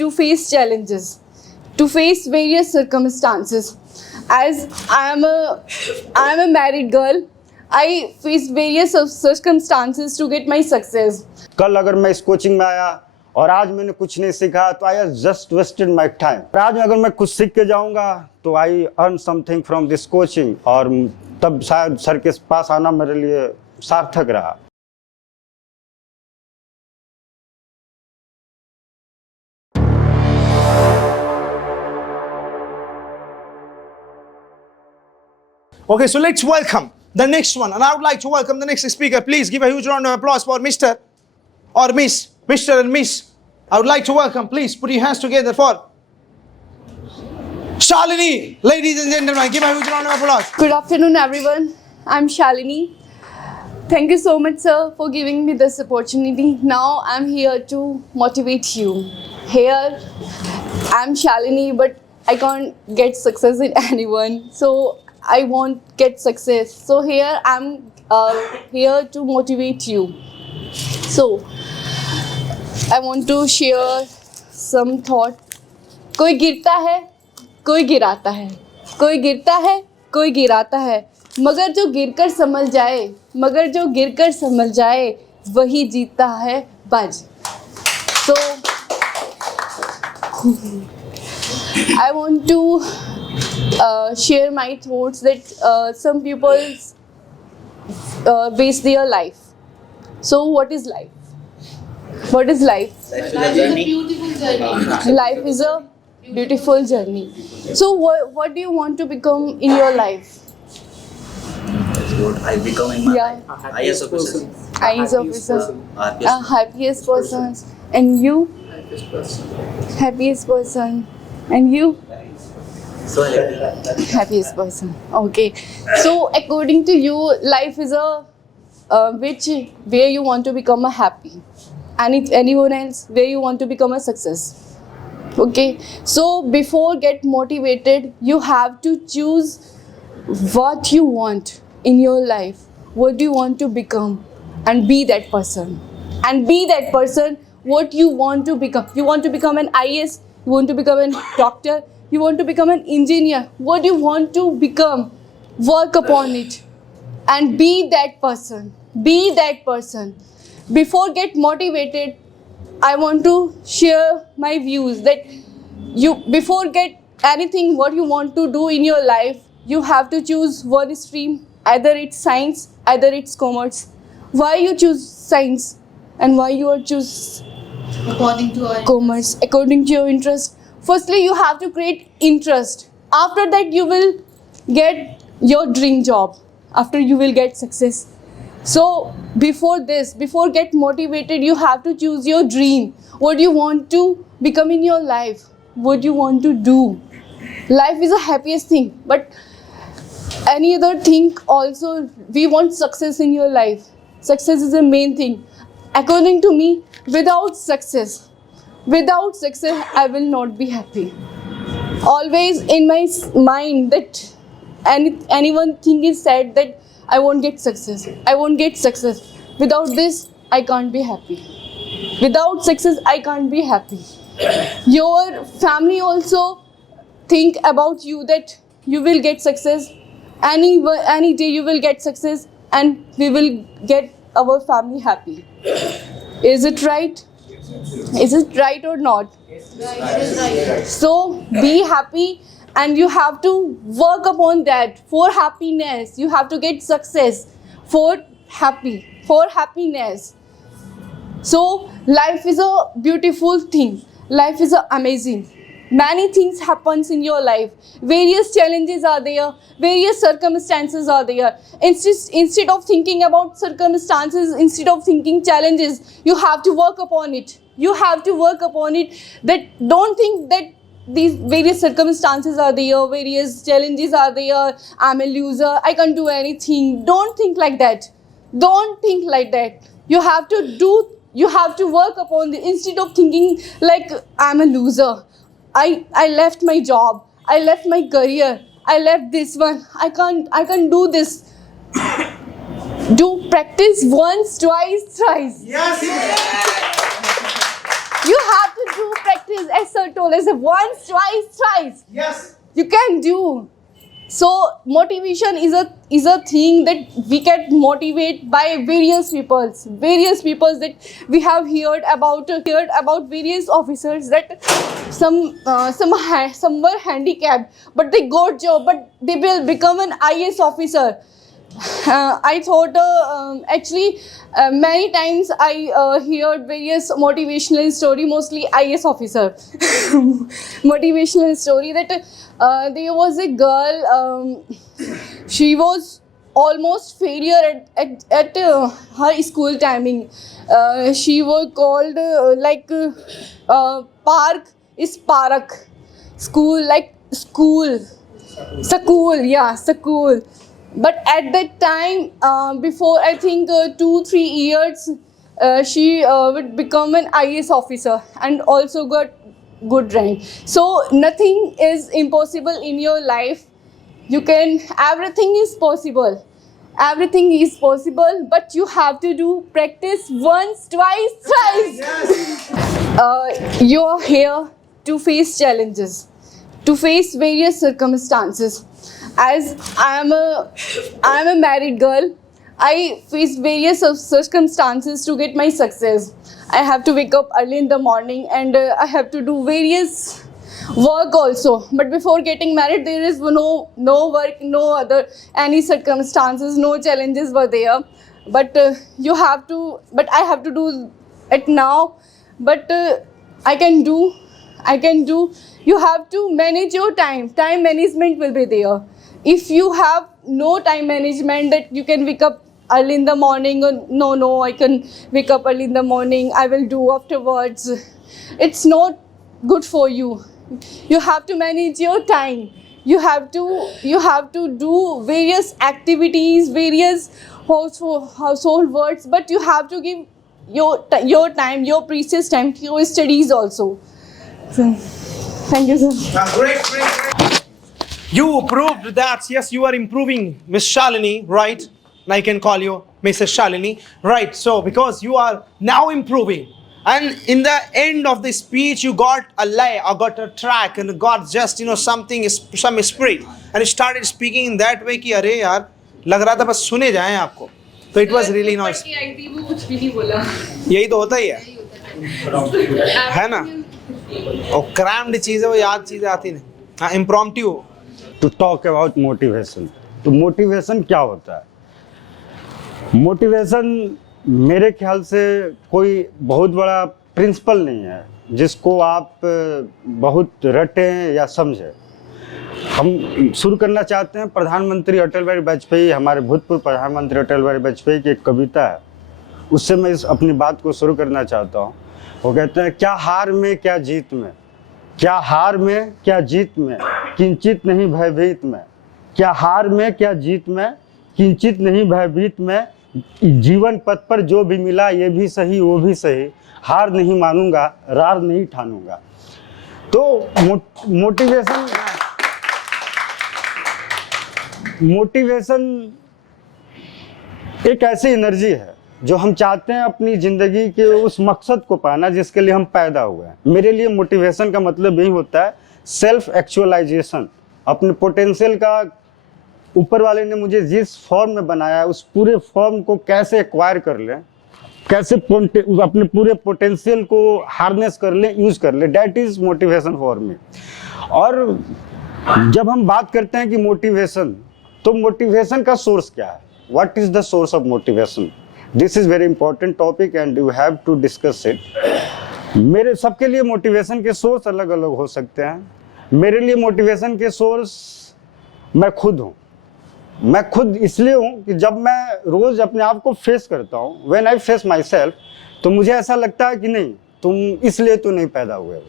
to face challenges, to face various circumstances. As I am a married girl, I face various circumstances to get my success. कल अगर मैं इस coaching में आया और आज मैंने कुछ नहीं सीखा तो I just wasted my time. आज अगर मैं कुछ सीख के जाऊंगा तो I earn something from this coaching, और तब शायद सर के पास आना मेरे लिए सार्थक रहा। Okay, so let's welcome the next one, and I would like to welcome the next speaker. Please give a huge round of applause for Mr. or Miss, Mr. and Miss. I would like to welcome, please put your hands together for Shalini. Ladies and gentlemen, give a huge round of applause. Good afternoon, everyone. I'm Shalini. Thank you so much, sir, for giving me this opportunity. Now I'm here to motivate you. Here, I'm Shalini, but I can't get success in anyone. So I won't get success. So here I'm here to motivate you. So I want to share some thought. कोई गिरता है, कोई गिराता है, कोई गिरता है, कोई गिराता है, मगर जो गिरकर संभल जाए, वही जीतता है बाजी. So I want to share my thoughts that some people waste their life. So what is life? What is life? Life is a beautiful journey. Life is a beautiful journey. So what do you want to become in your life? What I become in my Yeah. life. IAS officer. IAS officer, RPS. happiest person, and you? Happiest person, and you? So happy. Happiest person. Okay. So according to you, life is a where you want to become a happy, and if anyone else where you want to become a success. Okay. So before get motivated, you have to choose what you want in your life. What do you want to become, and be that person. And be that person what you want to become. You want to become an IAS. You want to become a doctor. You want to become an engineer. What do you want to become? Work upon it and be that person. Be that person. Before get motivated, I want to share my views that you before get anything what you want to do in your life, you have to choose one stream. Either it's science, either it's commerce. Why you choose science and why you are choose According to our commerce? According to your interest. Firstly, you have to create interest. After that, you will get your dream job. After you will get success. So before this, before get motivated, you have to choose your dream. What you want to become in your life. What you want to do. Life is the happiest thing. But any other thing also, we want success in your life. Success is the main thing. According to me, without success, I will not be happy. Always in my mind that anyone thing is said that I won't get success. I won't get success. Without this, I can't be happy. Without success, I can't be happy. Your family also think about you that you will get success. Any day you will get success, and we will get our family happy. Is it right? Is it right or not? So be happy, and you have to work upon that for happiness. You have to get success for happiness. So life is a beautiful thing. Life is amazing. Many things happens in your life. Various challenges are there. Various circumstances are there. Instead of thinking about circumstances, instead of thinking challenges, you have to work upon it. You have to work upon it. That don't think that these various circumstances are there, various challenges are there. I'm a loser. I can't do anything. Don't think like that. Don't think like that. You have to do. You have to work upon the. Instead of thinking like I'm a loser. I left my job. I left my career. I left this one. I can't do this. Do practice once, twice, thrice. Yes. You have to do practice, as sir told us, once, twice, thrice. Yes. You can do. So motivation is a thing that we get motivated by various people that we have heard about various officers that some were handicapped, but they got job, but they will become an IAS officer. I thought many times I heard various motivational story, mostly IAS officer motivational story that there was a girl, she was almost failure at her school timing. She was called park is parak, school like school, school. But at that time, before I think 2-3 years, she would become an IAS officer and also got good rank. So nothing is impossible in your life. Everything is possible. Everything is possible, but you have to do practice once, twice, thrice. You are here to face challenges, to face various circumstances. As I am a married girl, I face various circumstances to get my success. I have to wake up early in the morning and I have to do various work also. But before getting married, there is no work, no other any circumstances, no challenges were there. But I have to do it now. But I can do. You have to manage your time. Time management will be there. If you have no time management, that you can wake up early in the morning, or no, I can wake up early in the morning, I will do afterwards. It's not good for you. You have to manage your time. You have to do various activities, various household works, but you have to give your time, your precious time to your studies also. So, thank you, sir. Great. You proved that, yes, you are improving, Miss Shalini, right? And I can call you Mrs. Shalini, right? So, because you are now improving. And in the end of the speech, you got a lay or got a track and got just, something, some spirit. And you started speaking in that way कि अरे यार लग रहा था बस सुने जाएं आपको. So it was really nice. वो कुछ भी नहीं बोला. यही तो होता ही है ना? और crammed चीज़ें वो याद चीज़ें आती नहीं. हाँ, impromptu. To talk about motivation. तो मोटिवेशन क्या होता है? मोटिवेशन मेरे ख्याल से कोई बहुत बड़ा प्रिंसिपल नहीं है जिसको आप बहुत रटें या समझें. हम शुरू करना चाहते हैं प्रधानमंत्री अटल बिहारी वाजपेयी, हमारे भूतपूर्व प्रधानमंत्री अटल बिहारी वाजपेयी की एक कविता है, उससे मैं अपनी बात को शुरू करना चाहता हूँ. वो कहते हैं, क्या हार में क्या जीत में, क्या हार में क्या जीत में, किंचित नहीं भयभीत में. क्या हार में क्या जीत में, किंचित नहीं भयभीत में. जीवन पथ पर जो भी मिला ये भी सही वो भी सही, हार नहीं मानूंगा रार नहीं ठानूंगा. तो मोटिवेशन एक ऐसी एनर्जी है जो हम चाहते हैं अपनी ज़िंदगी के उस मकसद को पाना जिसके लिए हम पैदा हुए हैं. मेरे लिए मोटिवेशन का मतलब यही होता है सेल्फ एक्चुअलाइजेशन. अपने पोटेंशियल का ऊपर वाले ने मुझे जिस फॉर्म में बनाया उस पूरे फॉर्म को कैसे एक्वायर कर लें, कैसे अपने पूरे पोटेंशियल को हार्नेस कर लें, यूज कर लें, that is motivation for me. और जब हम बात करते हैं कि मोटिवेशन, तो मोटिवेशन का सोर्स क्या है? What is the source of motivation? This is very important topic and you have to discuss it. मेरे सबके लिए मोटिवेशन के सोर्स अलग अलग हो सकते हैं. मेरे लिए मोटिवेशन के सोर्स मैं खुद हूँ. मैं खुद इसलिए हूँ कि जब मैं रोज अपने आप को फेस करता हूँ, when I face my self, तो मुझे ऐसा लगता है कि नहीं, तुम इसलिए तो नहीं पैदा हुए हो,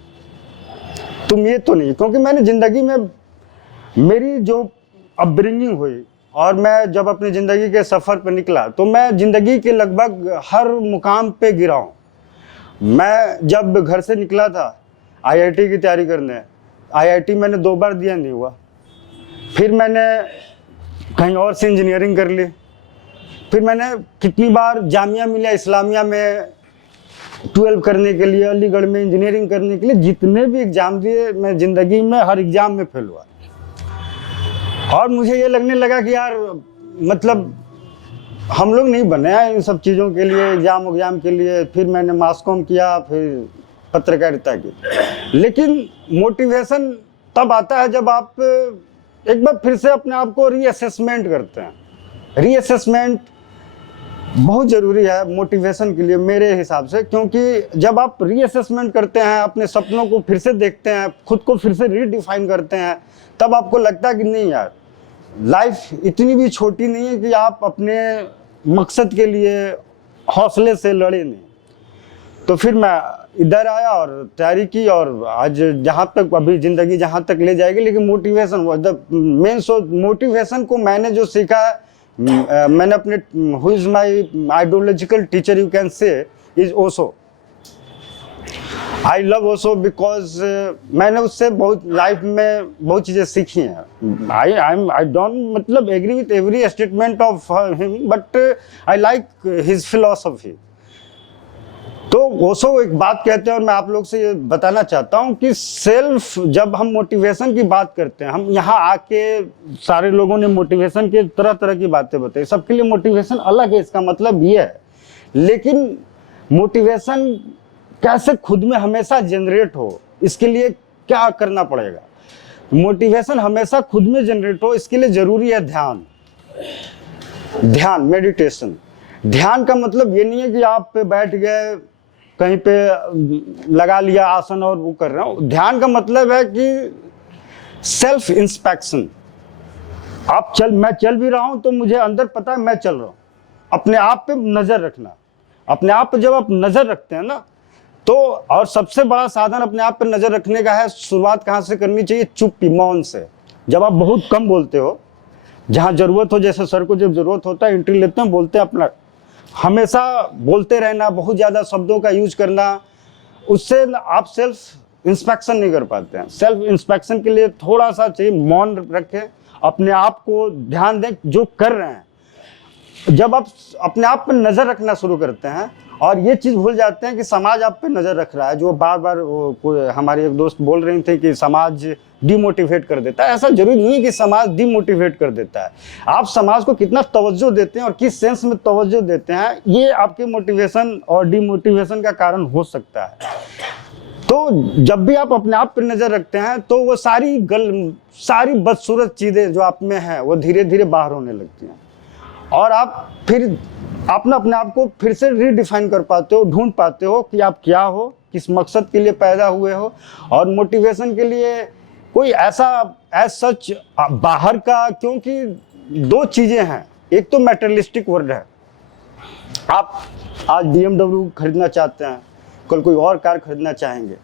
तुम ये तो नहीं. क्योंकि मैंने जिंदगी में मेरी जो अपब्रिंगिंग हुई और मैं जब अपनी ज़िंदगी के सफ़र पर निकला तो मैं ज़िंदगी के लगभग हर मुकाम पे गिरा हूँ. मैं जब घर से निकला था आईआईटी की तैयारी करने, आईआईटी मैंने 2 बार दिया, नहीं हुआ. फिर मैंने कहीं और से इंजीनियरिंग कर ली. फिर मैंने कितनी बार जामिया मिलिया इस्लामिया में 12 करने के लिए, अलीगढ़ में इंजीनियरिंग करने के लिए, जितने भी एग्जाम दिए मैं जिंदगी में हर एग्जाम में फेल हुआ। और मुझे ये लगने लगा कि यार मतलब हम लोग नहीं बने हैं इन सब चीज़ों के लिए, एग्जाम के लिए। फिर मैंने मास कॉम किया, फिर पत्रकारिता की। लेकिन मोटिवेशन तब आता है जब आप एक बार फिर से अपने आप को रीअसेसमेंट करते हैं। रीअसेसमेंट बहुत ज़रूरी है मोटिवेशन के लिए मेरे हिसाब से, क्योंकि जब आप रीअसेसमेंट करते हैं, अपने सपनों को फिर से देखते हैं, खुद को फिर से रीडिफाइन करते हैं, तब आपको लगता है कि नहीं यार, लाइफ इतनी भी छोटी नहीं है कि आप अपने मकसद के लिए हौसले से लड़े नहीं। तो फिर मैं इधर आया और तैयारी की, और आज जहाँ तक अभी ज़िंदगी जहाँ तक ले जाएगी, लेकिन मोटिवेशन मेन मोटिवेशन को मैंने जो सीखा है, मैंने अपने who is my ideological teacher you can say is Osho. I love Osho because मैंने उससे बहुत लाइफ में बहुत चीज़ें सीखी हैं। आई डोंट मतलब agree with every statement of him, but I like his philosophy. तो ओशो एक बात कहते हैं, और मैं आप लोग से ये बताना चाहता हूँ कि सेल्फ, जब हम मोटिवेशन की बात करते हैं, हम यहाँ आके सारे लोगों ने मोटिवेशन के तरह तरह की बातें बताई, सबके लिए मोटिवेशन अलग है, इसका मतलब ये है। लेकिन मोटिवेशन कैसे खुद में हमेशा जनरेट हो, इसके लिए क्या करना पड़ेगा? मोटिवेशन हमेशा खुद में जनरेट हो, इसके लिए जरूरी है ध्यान, मेडिटेशन। ध्यान का मतलब ये नहीं है कि आप पे बैठ गए, कहीं पे लगा लिया आसन और वो कर रहे हो। ध्यान का मतलब है कि सेल्फ इंस्पेक्शन। मैं चल भी रहा हूं तो मुझे अंदर पता है मैं चल रहा हूं। अपने आप पे नजर रखना, अपने आप पे जब आप नजर रखते हैं ना, तो और सबसे बड़ा साधन अपने आप पे नजर रखने का है, शुरुआत कहाँ से करनी चाहिए? चुप्पी, मौन से। जब आप बहुत कम बोलते हो, जहाँ जरूरत हो, जैसे सर को जब जरूरत होता है एंट्री लेते हैं, बोलते हैं अपना, हमेशा बोलते रहना, बहुत ज़्यादा शब्दों का यूज करना, उससे आप सेल्फ इंस्पेक्शन नहीं कर पाते हैं। सेल्फ इंस्पेक्शन के लिए थोड़ा सा चाहिए, मौन रखें, अपने आप को ध्यान दें जो कर रहे हैं। जब आप अपने आप पर नज़र रखना शुरू करते हैं और ये चीज़ भूल जाते हैं कि समाज आप पे नज़र रख रहा है, जो बार बार हमारी एक दोस्त बोल रही थी कि समाज डिमोटिवेट कर देता है, ऐसा जरूरी नहीं है कि समाज डिमोटिवेट कर देता है। आप समाज को कितना तवज्जो देते हैं और किस सेंस में तवज्जो देते हैं, ये आपके मोटिवेशन और डिमोटिवेशन का कारण हो सकता है। तो जब भी आप अपने आप पर नज़र रखते हैं, तो वो सारी बदसूरत चीज़ें जो आप में हैं वो धीरे धीरे बाहर होने लगती हैं, और आप फिर अपने आप को फिर से रीडिफाइन कर पाते हो, ढूंढ पाते हो कि आप क्या हो, किस मकसद के लिए पैदा हुए हो। और मोटिवेशन के लिए कोई ऐसा सच बाहर का, क्योंकि दो चीज़ें हैं, एक तो मैटेरियलिस्टिक वर्ल्ड है। आप आज BMW खरीदना चाहते हैं, कल कोई और कार खरीदना चाहेंगे,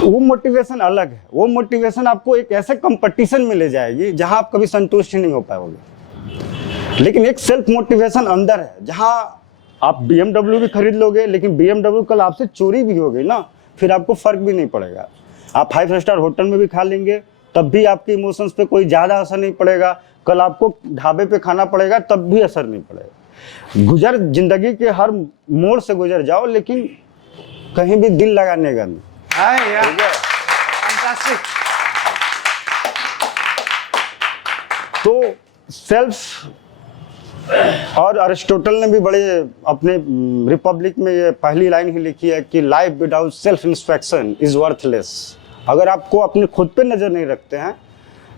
तो वो मोटिवेशन अलग है। वो मोटिवेशन आपको एक ऐसे कंपटीशन में ले जाएगी जहां आप कभी संतुष्ट नहीं हो पाओगे। लेकिन एक सेल्फ मोटिवेशन अंदर है, जहां आप BMW भी खरीद लोगे, लेकिन BMW कल आपसे चोरी भी हो गई ना, फिर आपको फर्क भी नहीं पड़ेगा। आप 5 स्टार होटल में भी खा लेंगे, तब भी आपके इमोशंस पे कोई ज़्यादा असर नहीं पड़ेगा। कल आपको ढाबे पे खाना पड़ेगा, तब भी असर नहीं पड़ेगा। जिंदगी के हर मोड़ से गुजर जाओ, लेकिन कहीं भी दिल लगाने का नहीं। तो सेल्फ, और अरिस्टोटल ने भी बड़े अपने रिपब्लिक में ये पहली लाइन ही लिखी है कि life without self inspection is worthless. अगर आपको अपने खुद पे नजर नहीं रखते हैं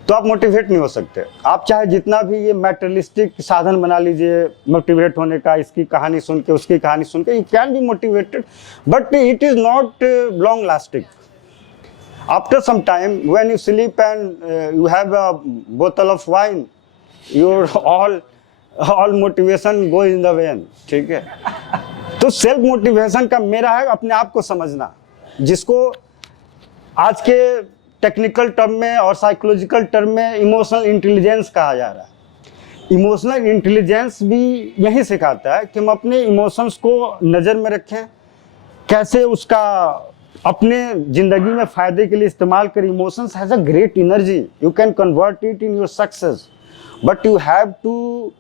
तो आप मोटिवेट नहीं हो सकते। आप चाहे जितना भी ये मैटेरियलिस्टिक साधन बना लीजिए मोटिवेट होने का, इसकी कहानी सुन के उसकी कहानी सुन के, you can be motivated, but it is not long lasting. After some time when you sleep and you have a बोतल of wine, your all motivation go in the vain. ठीक है, तो सेल्फ मोटिवेशन का मेरा है अपने आप को समझना, जिसको आज के टेक्निकल टर्म में और साइकोलॉजिकल टर्म में इमोशनल इंटेलिजेंस कहा जा रहा है। इमोशनल इंटेलिजेंस भी यही सिखाता है कि हम अपने इमोशंस को नज़र में रखें, कैसे उसका अपने जिंदगी में फायदे के लिए इस्तेमाल करें। Emotions has a great energy, you can convert it in your success, but you have to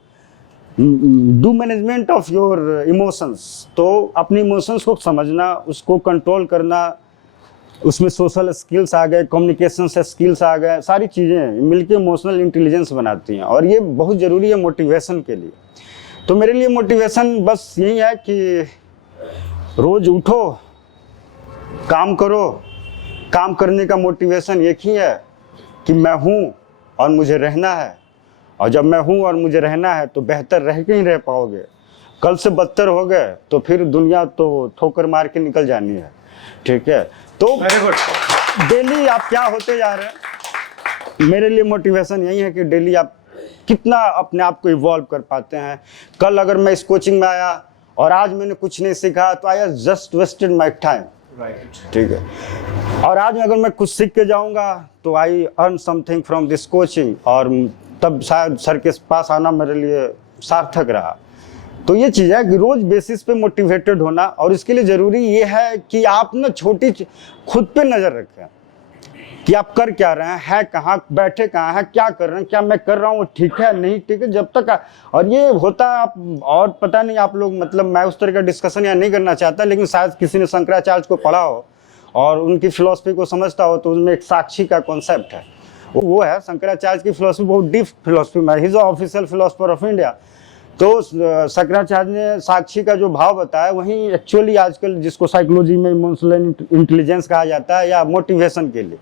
do management of your emotions. तो अपने इमोशंस को समझना, उसको कंट्रोल करना, उसमें सोशल स्किल्स आ गए, कम्युनिकेशन से स्किल्स आ गए, सारी चीज़ें मिलके इमोशनल इंटेलिजेंस बनाती हैं और ये बहुत ज़रूरी है मोटिवेशन के लिए। तो मेरे लिए मोटिवेशन बस यही है कि रोज़ उठो, काम करो। काम करने का मोटिवेशन एक ही है कि मैं हूँ और मुझे रहना है, और जब मैं हूँ और मुझे रहना है तो बेहतर रह के ही रह पाओगे। कल से बदतर हो गए तो फिर दुनिया तो ठोकर मार के निकल जानी है, ठीक है। तो वेरी गुड। डेली आप क्या होते जा रहे हैं, मेरे लिए मोटिवेशन यही है कि डेली आप कितना अपने आप को इवॉल्व कर पाते हैं। कल अगर मैं इस कोचिंग में आया और आज मैंने कुछ नहीं सीखा तो I just wasted my time, ठीक है। और आज अगर मैं कुछ सीख के जाऊंगा तो I earn something from this coaching, और तब शायद सर के पास आना मेरे लिए सार्थक रहा। तो ये चीज़ है कि रोज बेसिस पे मोटिवेटेड होना, और इसके लिए ज़रूरी ये है कि आप ना छोटी खुद पे नज़र रखें कि आप कर क्या रहे हैं, है कहाँ, बैठे कहाँ हैं, क्या कर रहे हैं, क्या मैं कर रहा हूँ वो ठीक है नहीं ठीक है। जब तक और ये होता है आप, और पता नहीं आप लोग, मतलब मैं उस तरह का डिस्कशन यहाँ नहीं करना चाहता, लेकिन शायद किसी ने शंकराचार्य को पढ़ा हो और उनकी फिलॉसफी को समझता हो तो उसमें एक साक्षी का कॉन्सेप्ट है। वो है शंकराचार्य की फिलॉसफी, बहुत डीप फिलॉसफी है, he is official philosopher of India. तो शंकराचार्य ने साक्षी का जो भाव बताया वही एक्चुअली आजकल जिसको साइकोलॉजी में इमोशनल इंटेलिजेंस कहा जाता है या मोटिवेशन के लिए।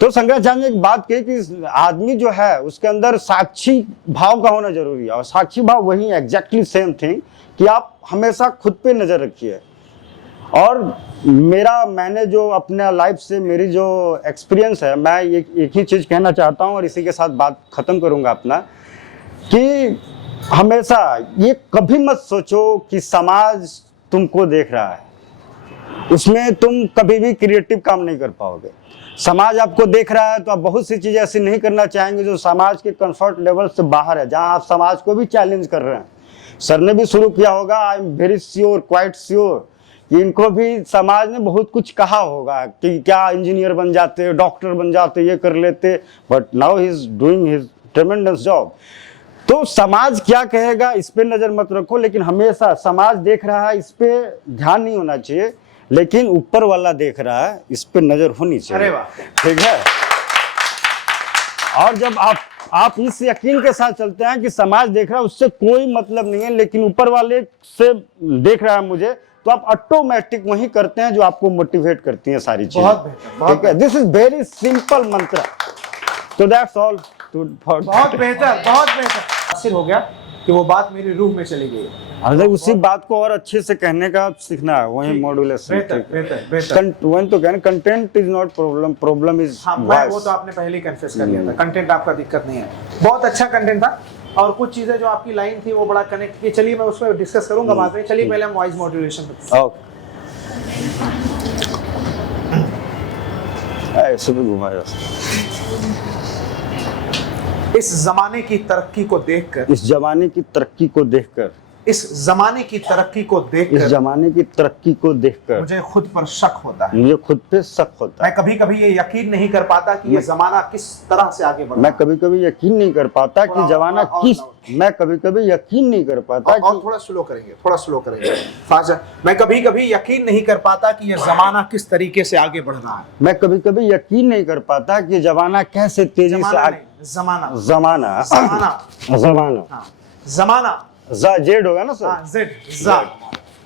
तो शंकराचार्य ने एक बात कही कि आदमी जो है उसके अंदर साक्षी भाव का होना जरूरी है, और साक्षी भाव वही एग्जैक्टली सेम थिंग कि आप हमेशा खुद पे नजर रखिए। और मैंने जो अपने लाइफ से मेरी जो एक्सपीरियंस है, मैं एक ही चीज़ कहना चाहता हूँ और इसी के साथ बात खत्म करूँगा अपना, कि हमेशा ये कभी मत सोचो कि समाज तुमको देख रहा है, उसमें तुम कभी भी क्रिएटिव काम नहीं कर पाओगे। समाज आपको देख रहा है तो आप बहुत सी चीज़ें ऐसी नहीं करना चाहेंगे जो समाज के कंफर्ट लेवल से बाहर है, जहां आप समाज को भी चैलेंज कर रहे हैं। सर ने भी शुरू किया होगा, I am very sure, quite sure कि इनको भी समाज ने बहुत कुछ कहा होगा कि क्या इंजीनियर बन जाते, डॉक्टर बन जाते, ये कर लेते, but now he is doing his ट्रेमेंडस job. तो समाज क्या कहेगा इस पे नजर मत रखो, लेकिन हमेशा समाज देख रहा है इस पे ध्यान नहीं होना चाहिए, लेकिन ऊपर वाला देख रहा है इस पे नजर होनी चाहिए, ठीक है। और जब आप इस यकीन के साथ चलते हैं कि समाज देख रहा है उससे कोई मतलब नहीं है, लेकिन ऊपर वाले से देख रहा है मुझे, तो आप ऑटोमेटिक वही करते हैं जो आपको मोटिवेट करती हैं सारी चीजें, ठीक है। दिस इज वेरी सिंपल मंत्र। तो दैट्स ऑल। बहुत बेहतर, बहुत बेहतर। हासिल हो गया कि वो बात मेरी रूह में चली गई। अगर उसी बात को और अच्छे से कहने का सीखना है, वही मॉड्यूलेशन। बेहतर, बेहतर, बेहतर। वही तो कहना, content is not problem, problem is voice. वो तो आपने पहले ही कन्फेस कर लिया था, कंटेंट आपका दिक्कत नहीं है। बहुत अच्छा कंटेंट था, और कुछ चीजें जो आपकी लाइन थी वो बड़ा कनेक्ट की। चलिए मैं उसमें डिस्कस करूंगा बाद में। चलिए पहले हम वॉइस मॉड्यूलेशन पे ऐसे भी घुमाया। इस जमाने की तरक्की को देखकर, इस जमाने की तरक्की को देखकर, इस जमाने की तरक्की को इस देखकर जमाने की तरक्की को देखकर मुझे खुद पर शक होता है। मुझे खुद पे शक होता है। मैं कभी कभी ये यकीन नहीं कर पाता कि ये जमाना किस तरह से आगे बढ़ रहा मैं है। कभी कभी यकीन नहीं कर पाता कि जमाना किस, मैं कभी कभी यकीन नहीं कर पाता और थोड़ा स्लो करेंगे, थोड़ा स्लो करेंगे। फास्ट। मैं कभी कभी यकीन नहीं कर पाता कि ये जमाना किस तरीके से आगे बढ़ रहा है। मैं कभी कभी यकीन नहीं कर पाता कि जमाना कैसे तेजी से आगे, जमाना जमाना जमाना जमाना हाँ, जमाना जेड होगा ना सर, हाँ, जेड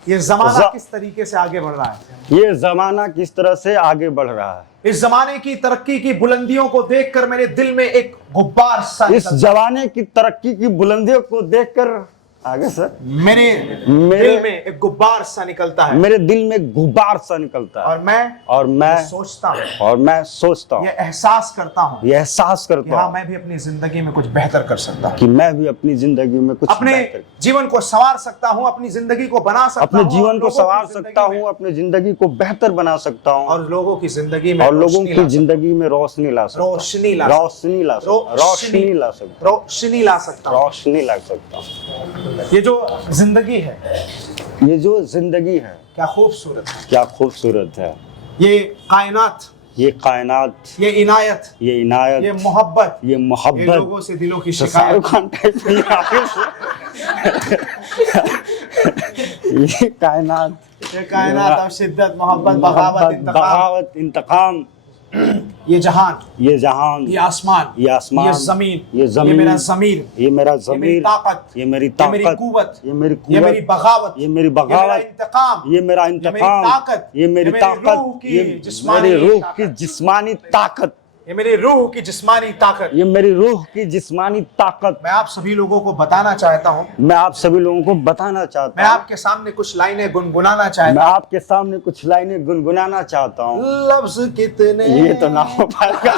ये जमाना किस तरीके से आगे बढ़ रहा है। ये जमाना किस तरह से आगे बढ़ रहा है। इस जमाने की तरक्की की बुलंदियों को देखकर मेरे दिल में एक गुब्बार सा इस जमाने की तरक्की की बुलंदियों को देखकर आगे सर मेरे दिल में एक गुब्बार सा निकलता है, मेरे दिल में गुब्बार सा निकलता है, और मैं सोचता हूँ, ये एहसास करता हूँ, ये एहसास करता हाँ, हूँ मैं भी अपनी जिंदगी में कुछ बेहतर कर सकता हूँ, कि मैं भी अपनी जिंदगी में कुछ अपने जीवन को संवार सकता हूँ, अपनी जिंदगी को बना सकता हूँ, अपने जीवन को संवार सकता हूँ, अपनी जिंदगी को बेहतर बना सकता हूँ, और लोगों की जिंदगी में, और लोगों की जिंदगी में रोशनी ला सकता हूँ, रोशनी ला सकता हूँ। ये जो जिंदगी है, ये जो जिंदगी है क्या खूबसूरत है, क्या खूबसूरत है। ये कायनात, ये कायनात, ये इनायत, ये ये मोहब्बत, ये मोहब्बत, ये लोगों से दिलों की शाहरुख शिकायत, खान टाइप ये कायनात, ये कायनात अब शिद्दत मोहब्बत बगावत इंतकाम, बगावत इंतकाम, ये जहान, ये जहान, ये आसमान, ये आसमान, ये जमीन, ये जमीन, ये मेरा ज़मीर, ये मेरा ये मेरी ज़मीर, ताकत, ये मेरी ये ताकत, मेरी कुव्वत, ये मेरी ये मेरी कुव्वत, बगावत, ये मेरी ये मेरा बगावत, इंतकाम, ये मेरा ये मेरी इंतकाम, ताकत, ये मेरी रूह ताकत, की ये जिस्मानी मेरी रूह ताकत। की जिस्मानी ताकत, ये मेरी रूह की जिस्मानी ताकत। ये मेरी रूह की जिस्मानी ताकत। मैं आप सभी लोगों को बताना चाहता हूँ, मैं आप सभी लोगों को बताना चाहता मैं हूँ, आपके सामने कुछ लाइनें गुनगुनाना मैं चाहता आपके सामने कुछ लाइनें गुनगुनाना चाहता हूँ। हूँ। लफ्ज कितने, ये तो ना हो पाएगा।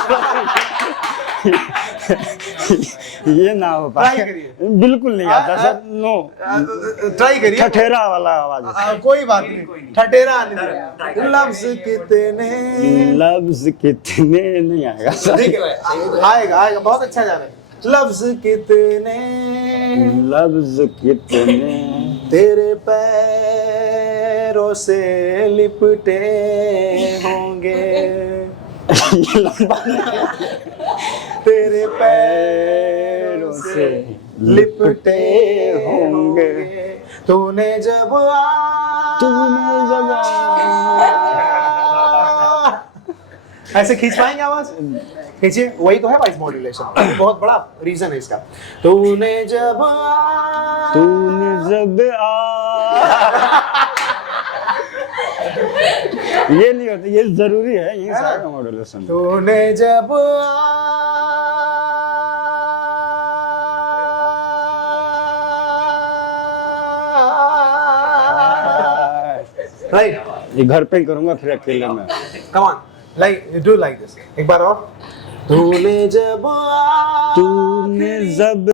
ये ना हो ट्राई पाएगा, करिए। बिल्कुल नहीं आता सर, नो। ट्राई करिए। ठठेरा वाला आवाज है। कोई बात नहीं, ठठेरा नहीं। लफ्ज कितने, लफ्ज कितने नहीं आएगा सर। ठीक है, आएगा आएगा, बहुत अच्छा जा रहा है। लफ्ज कितने, लफ्ज कितने तेरे पैरों से लिपटे होंगे, ये लंबा तेरे पैरों से लिपटे होंगे। तूने जब तूने जब ऐसे खींच पाएंगे आवाज? खींचिए, वही तो है वॉइस मॉड्यूलेशन, बहुत बड़ा रीजन है इसका। तूने जब ये नहीं होता, ये जरूरी है, ये सारा मॉड्यूलेशन। तूने जब राइट, ये घर पे ही करूंगा फिर अकेले में। Come on, like you do like this, एक बार और। तूने जब तूने जब